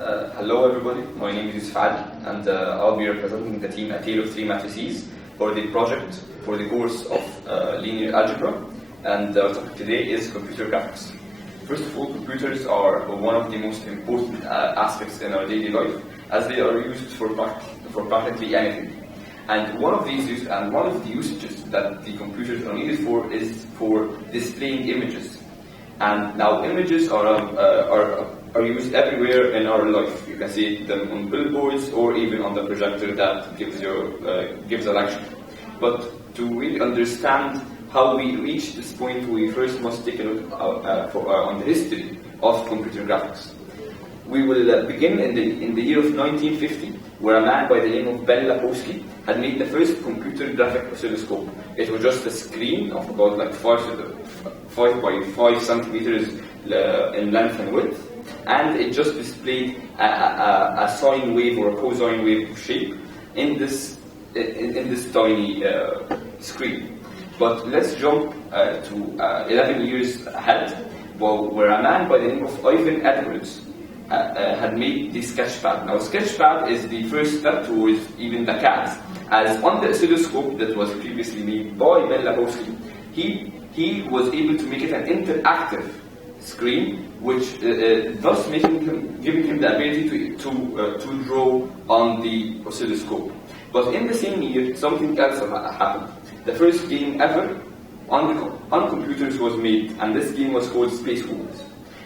Hello everybody, my name is Fad, and I'll be representing the team at Tale of Three Matrices for the project for the course of linear algebra, and our topic today is computer graphics. First of all, computers are one of the most important aspects in our daily life, as they are used for practically anything. And one of the usages that the computers are needed for is for displaying images. And now images are used everywhere in our life. You can see them on billboards or even on the projector that gives a lecture. But to really understand how we reach this point, we first must take a look on the history of computer graphics. We will begin in the year of 1950, where a man by the name of Ben Lapowski had made the first computer graphic oscilloscope. It was just a screen of about like 5 by 5 centimeters in length and width, and it just displayed a sine wave or a cosine wave shape in this tiny screen. But let's jump to 11 years ahead, where a man by the name of Ivan Edwards had made the sketchpad. Now, sketchpad is the first step towards even the CAD, as on the oscilloscope that was previously made by Ben Lapowski, he was able to make it an interactive screen, which thus giving him the ability to draw on the oscilloscope. But in the same year, something else happened. The first game ever on computers was made, and this game was called Space Wars.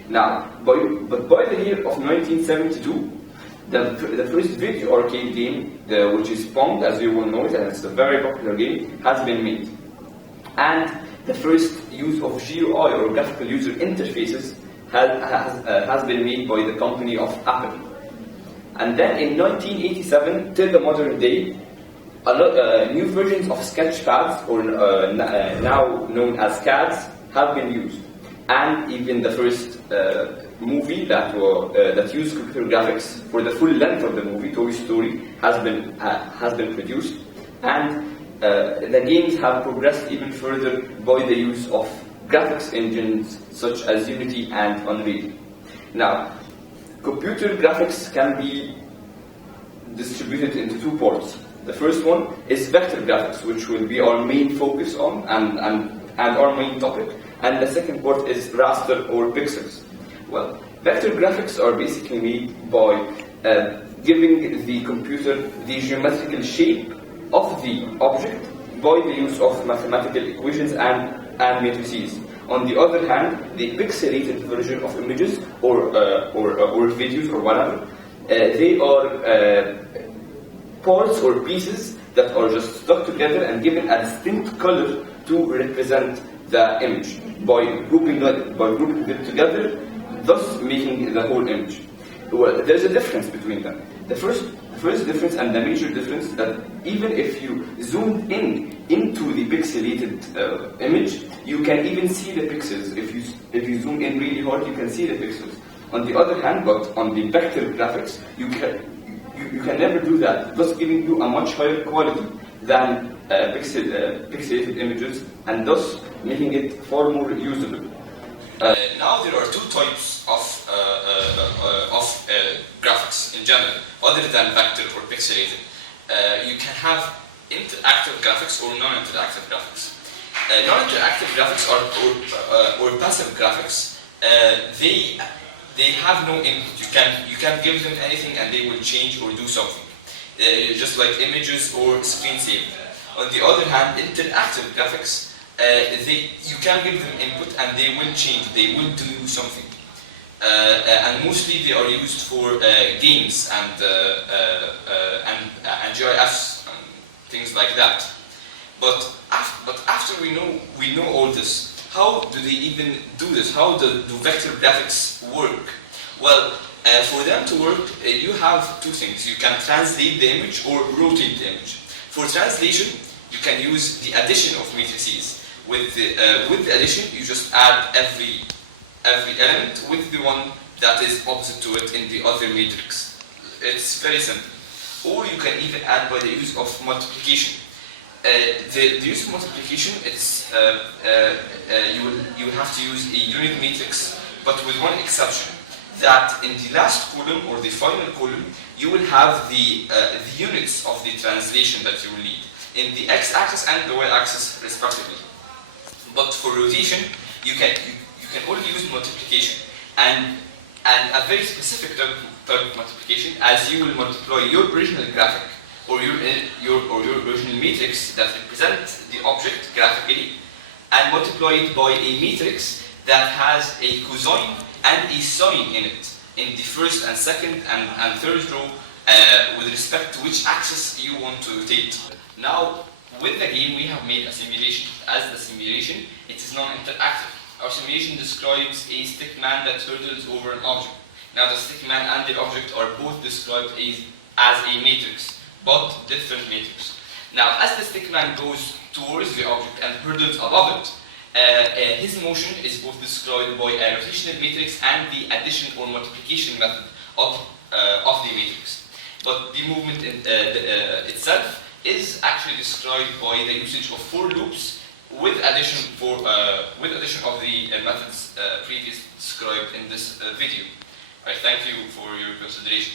Now, by the year of 1972, the first video arcade game, which is Pong, as you will know it, and it's a very popular game, has been made. And the first use of GUI, or graphical user interfaces, has been made by the company of Apple. And then in 1987, till the modern day, new versions of sketchpads, or now known as CADs, have been used. And even the first movie that used computer graphics for the full length of the movie, Toy Story, has been produced. And the games have progressed even further by the use of graphics engines such as Unity and Unreal. Now, computer graphics can be distributed into two parts. The first one is vector graphics, which will be our main focus on and our main topic. And the second part is raster or pixels. Well, vector graphics are basically made by giving the computer the geometrical shape of the object by the use of mathematical equations and matrices. On the other hand, the pixelated version of images or videos or whatever, they are parts or pieces that are just stuck together and given a distinct color to represent the image by grouping it together, thus making the whole image. Well, there's a difference between them. The first difference, and the major difference, that even if you zoom into the pixelated image, you can even see the pixels. If you zoom in really hard, you can see the pixels. On the other hand, but on the vector graphics, you can never do that, thus giving you a much higher quality than pixelated images, and thus making it far more usable. Now there are two types of graphics in general, other than vector or pixelated. You can have interactive graphics or non-interactive graphics. Non-interactive graphics or passive graphics. They have no input. You can give them anything and they will change or do something, just like images or screensaver. On the other hand, interactive graphics, you can give them input and they will change. They will do something, and mostly they are used for games and GIFs and things like that. But after we know all this, how do they even do this? How do vector graphics work? Well, for them to work, you have two things. You can translate the image or rotate the image. For translation, you can use the addition of matrices. With the addition, you just add every element with the one that is opposite to it in the other matrix. It's very simple. Or you can even add by the use of multiplication. The use of multiplication, it's you will have to use a unit matrix, but with one exception. that in the last column or the final column, you will have the units of the translation that you will need in the x-axis and the y-axis respectively. But for rotation, you can only use multiplication and a very specific type of multiplication, as you will multiply your original graphic or your original matrix that represents the object graphically and multiply it by a matrix that has a cosine and a sine in it in the first and second and third row with respect to which axis you want to rotate. Now, with the game, we have made a simulation. As the simulation, it is non-interactive. Our simulation describes a stick man that hurdles over an object. Now, the stick man and the object are both described as a matrix, but different matrix. Now, as the stick man goes towards the object and hurdles above it, his motion is both described by a rotational matrix and the addition or multiplication method of the matrix. But the movement itself is actually described by the usage of for loops with addition of the methods previously described in this video. I thank you for your consideration.